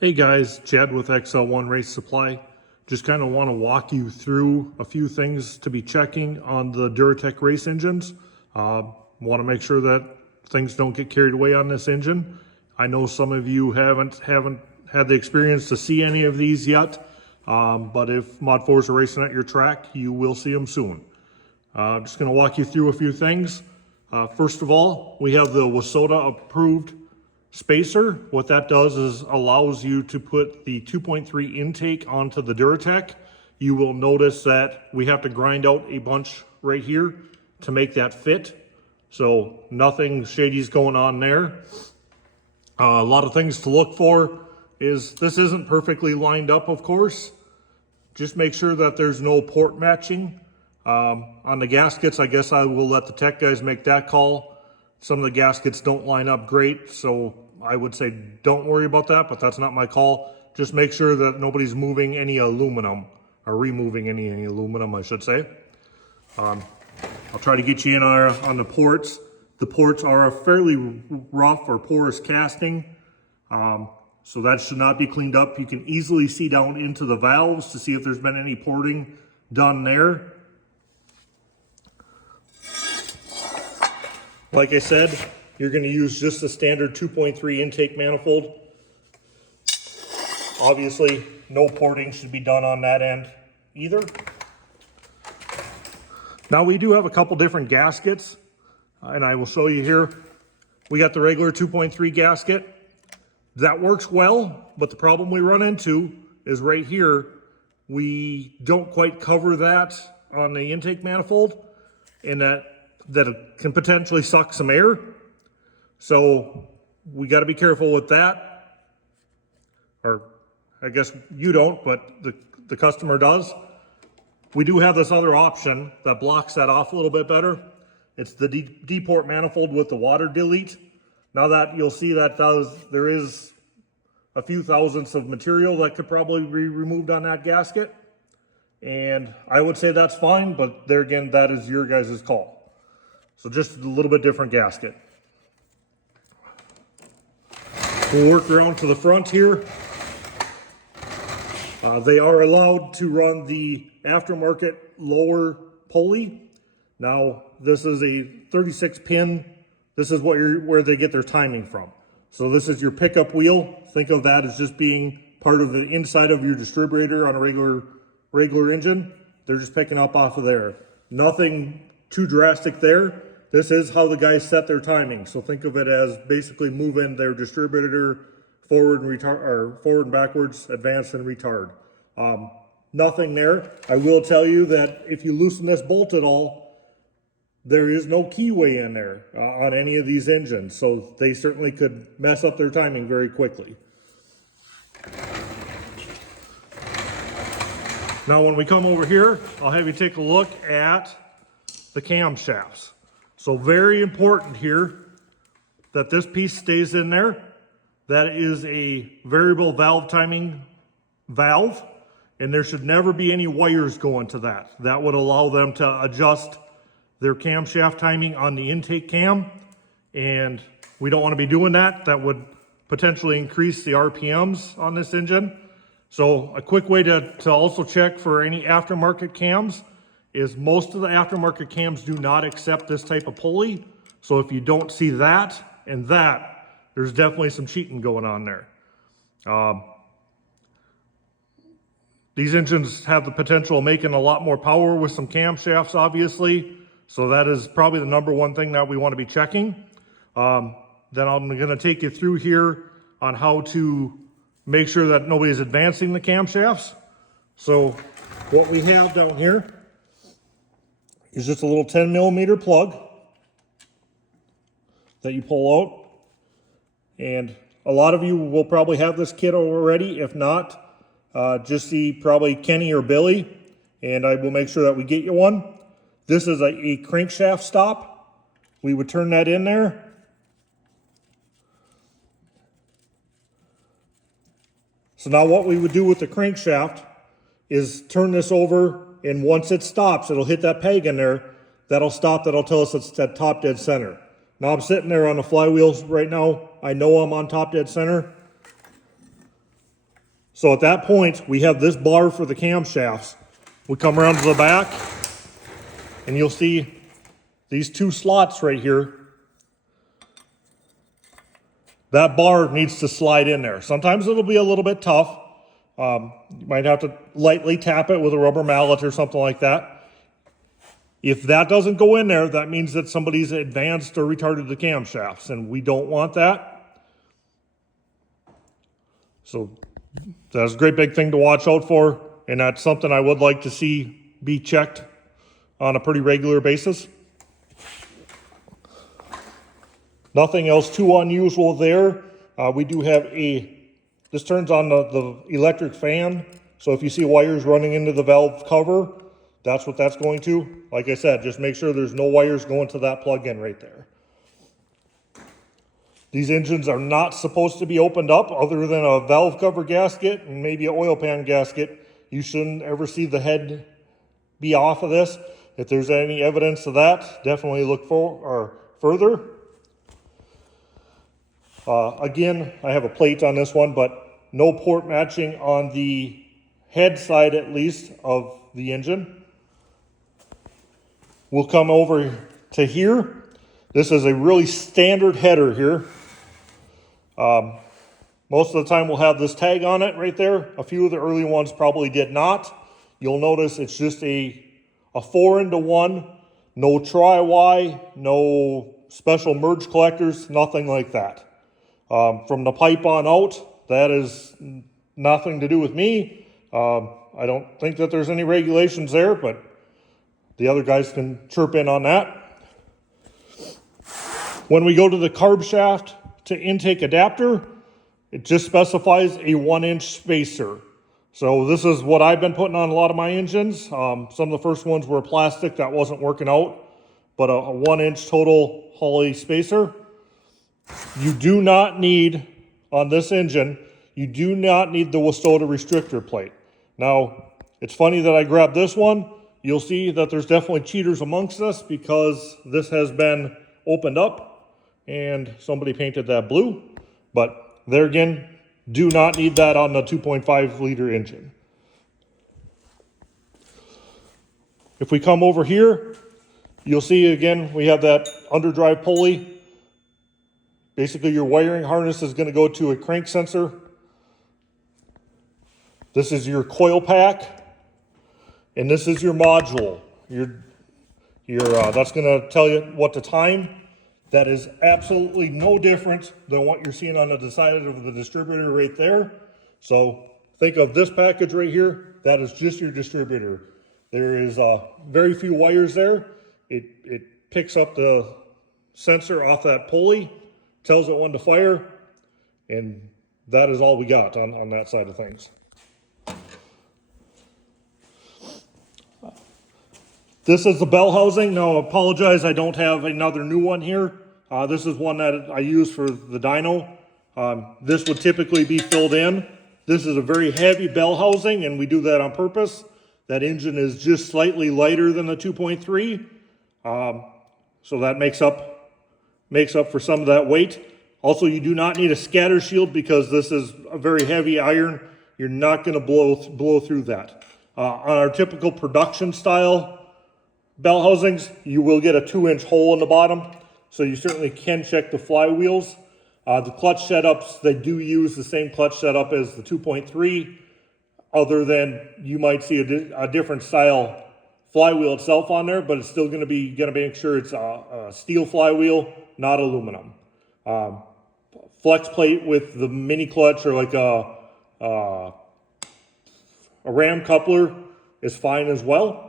Hey guys, Chad with XL1 Race Supply. Just kind of want to walk you through a few things to be checking on the Dtec race engines. Want to make sure that things don't get carried away on this engine. I know some of you haven't had the experience to see any of these yet, but if Mod4s are racing at your track, you will see them soon. I'm just going to walk you through a few things. First of all, we have the WSOTA approved spacer. What that does is allows you to put the 2.3 intake onto the Dtec. You will notice that we have to grind out a bunch right here to make that fit. So nothing shady's going on there. A lot of things to look for is this isn't perfectly lined up, of course. Just make sure that there's no port matching. On the gaskets, I guess I will let the tech guys make that call. Some of the gaskets don't line up great, so I would say don't worry about that, but that's not my call. Just make sure that nobody's moving any aluminum, or removing any aluminum, I should say. I'll try to get you in on the ports. The ports are a fairly rough or porous casting, so that should not be cleaned up. You can easily see down into the valves to see if there's been any porting done there. Like I said, you're going to use just the standard 2.3 intake manifold. Obviously, no porting should be done on that end either. Now we do have a couple different gaskets, and I will show you here. We got the regular 2.3 gasket. That works well, but the problem we run into is right here, we don't quite cover that on the intake manifold, and that it can potentially suck some air. So we got to be careful with that. Or I guess you don't, but the customer does. We do have this other option that blocks that off a little bit better. It's the D-port manifold with the water delete. Now that you'll see that there is a few thousandths of material that could probably be removed on that gasket. And I would say that's fine, but there again, that is your guys' call. So just a little bit different gasket. We'll work around to the front here. They are allowed to run the aftermarket lower pulley. Now, this is a 36 pin. This is where they get their timing from. So this is your pickup wheel. Think of that as just being part of the inside of your distributor on a regular engine. They're just picking up off of there. Nothing too drastic there. This is how the guys set their timing. So think of it as basically moving their distributor forward and backwards, advance and retard. Nothing there. I will tell you that if you loosen this bolt at all, there is no keyway in there on any of these engines. So they certainly could mess up their timing very quickly. Now when we come over here, I'll have you take a look at the camshafts. So very important here that this piece stays in there. That is a variable valve timing valve, and there should never be any wires going to that. That would allow them to adjust their camshaft timing on the intake cam, and we don't want to be doing that. That would potentially increase the RPMs on this engine. So a quick way to also check for any aftermarket cams is most of the aftermarket cams do not accept this type of pulley. So if you don't see that and that, there's definitely some cheating going on there. These engines have the potential of making a lot more power with some camshafts, obviously. So that is probably the number one thing that we want to be checking. Then I'm going to take you through here on how to make sure that nobody's advancing the camshafts. So what we have down here is just a little 10 millimeter plug that you pull out. And a lot of you will probably have this kit already. If not, just see probably Kenny or Billy, and I will make sure that we get you one. This is a crankshaft stop. We would turn that in there. So now what we would do with the crankshaft is turn this over, and once it stops, it'll hit that peg in there. That'll stop, that'll tell us it's at top dead center. Now I'm sitting there on the flywheels right now. I know I'm on top dead center. So at that point, we have this bar for the camshafts. We come around to the back, and you'll see these two slots right here. That bar needs to slide in there. Sometimes it'll be a little bit tough. You might have to lightly tap it with a rubber mallet or something like that. If that doesn't go in there, that means that somebody's advanced or retarded the camshafts, and we don't want that. So that's a great big thing to watch out for, and that's something I would like to see be checked on a pretty regular basis. Nothing else too unusual there. We do have this turns on the electric fan. So if you see wires running into the valve cover, that's what that's going to. Like I said, just make sure there's no wires going to that plug-in right there. These engines are not supposed to be opened up other than a valve cover gasket and maybe an oil pan gasket. You shouldn't ever see the head be off of this. If there's any evidence of that, definitely look further. Again, I have a plate on this one, but no port matching on the head side, at least, of the engine. We'll come over to here. This is a really standard header here. Most of the time we'll have this tag on it right there. A few of the early ones probably did not. You'll notice it's just a 4-into-1, no tri-Y, no special merge collectors, nothing like that. From the pipe on out, that is nothing to do with me. I don't think that there's any regulations there, but the other guys can chirp in on that. When we go to the carb shaft to intake adapter, it just specifies a 1-inch spacer. So this is what I've been putting on a lot of my engines. Some of the first ones were plastic, that wasn't working out, but a 1-inch total Holley spacer. You do not need, on this engine, you do not need the Westota restrictor plate. Now, it's funny that I grabbed this one. You'll see that there's definitely cheaters amongst us because this has been opened up and somebody painted that blue. But there again, do not need that on the 2.5 liter engine. If we come over here, you'll see again, we have that underdrive pulley. Basically, your wiring harness is going to go to a crank sensor. This is your coil pack, and this is your module. That's going to tell you what to time. That is absolutely no different than what you're seeing on the side of the distributor right there. So think of this package right here. That is just your distributor. There is very few wires there. It picks up the sensor off that pulley, tells it when to fire, and that is all we got on that side of things. This is the bell housing. Now, I apologize, I don't have another new one here. This is one that I use for the dyno. This would typically be filled in. This is a very heavy bell housing, and we do that on purpose. That engine is just slightly lighter than the 2.3, so that makes up for some of that weight. Also, you do not need a scatter shield because this is a very heavy iron. You're not going to blow through that. On our typical production style bell housings, you will get a 2-inch hole in the bottom, so you certainly can check the flywheels. The clutch setups, they do use the same clutch setup as the 2.3, other than you might see a different style flywheel itself on there, but it's still going to make sure it's a steel flywheel, not aluminum. Flex plate with the mini clutch or like a ram coupler is fine as well.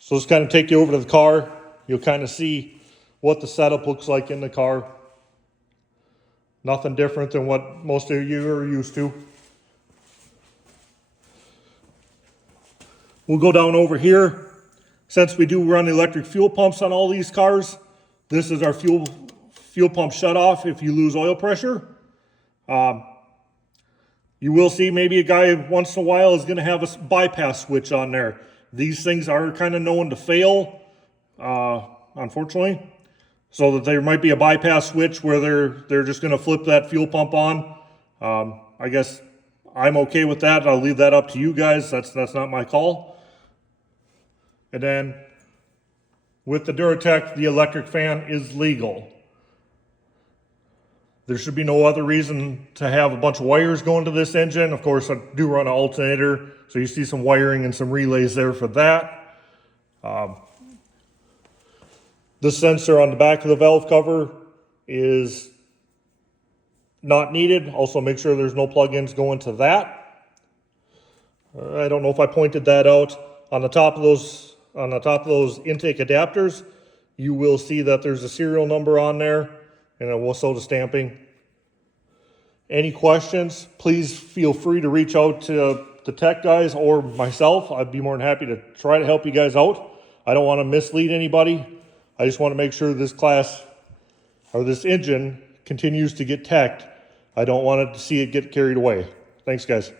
So let's kind of take you over to the car. You'll kind of see what the setup looks like in the car. Nothing different than what most of you are used to. We'll go down over here. Since we do run electric fuel pumps on all these cars, this is our fuel pump shutoff if you lose oil pressure. You will see maybe a guy once in a while is going to have a bypass switch on there. These things are kind of known to fail, unfortunately. so that there might be a bypass switch where they're just going to flip that fuel pump on. I guess I'm okay with that. I'll leave that up to you guys. That's not my call. And then with the Dtec, the electric fan is legal. There should be no other reason to have a bunch of wires going to this engine. Of course, I do run an alternator, so you see some wiring and some relays there for that. The sensor on the back of the valve cover is not needed. Also make sure there's no plug-ins going to that. I don't know if I pointed that out. On the top of those intake adapters, you will see that there's a serial number on there, and also the stamping. Any questions, please feel free to reach out to the tech guys or myself. I'd be more than happy to try to help you guys out. I don't want to mislead anybody. I just want to make sure this class or this engine continues to get teched. I don't want to see it get carried away. Thanks, guys.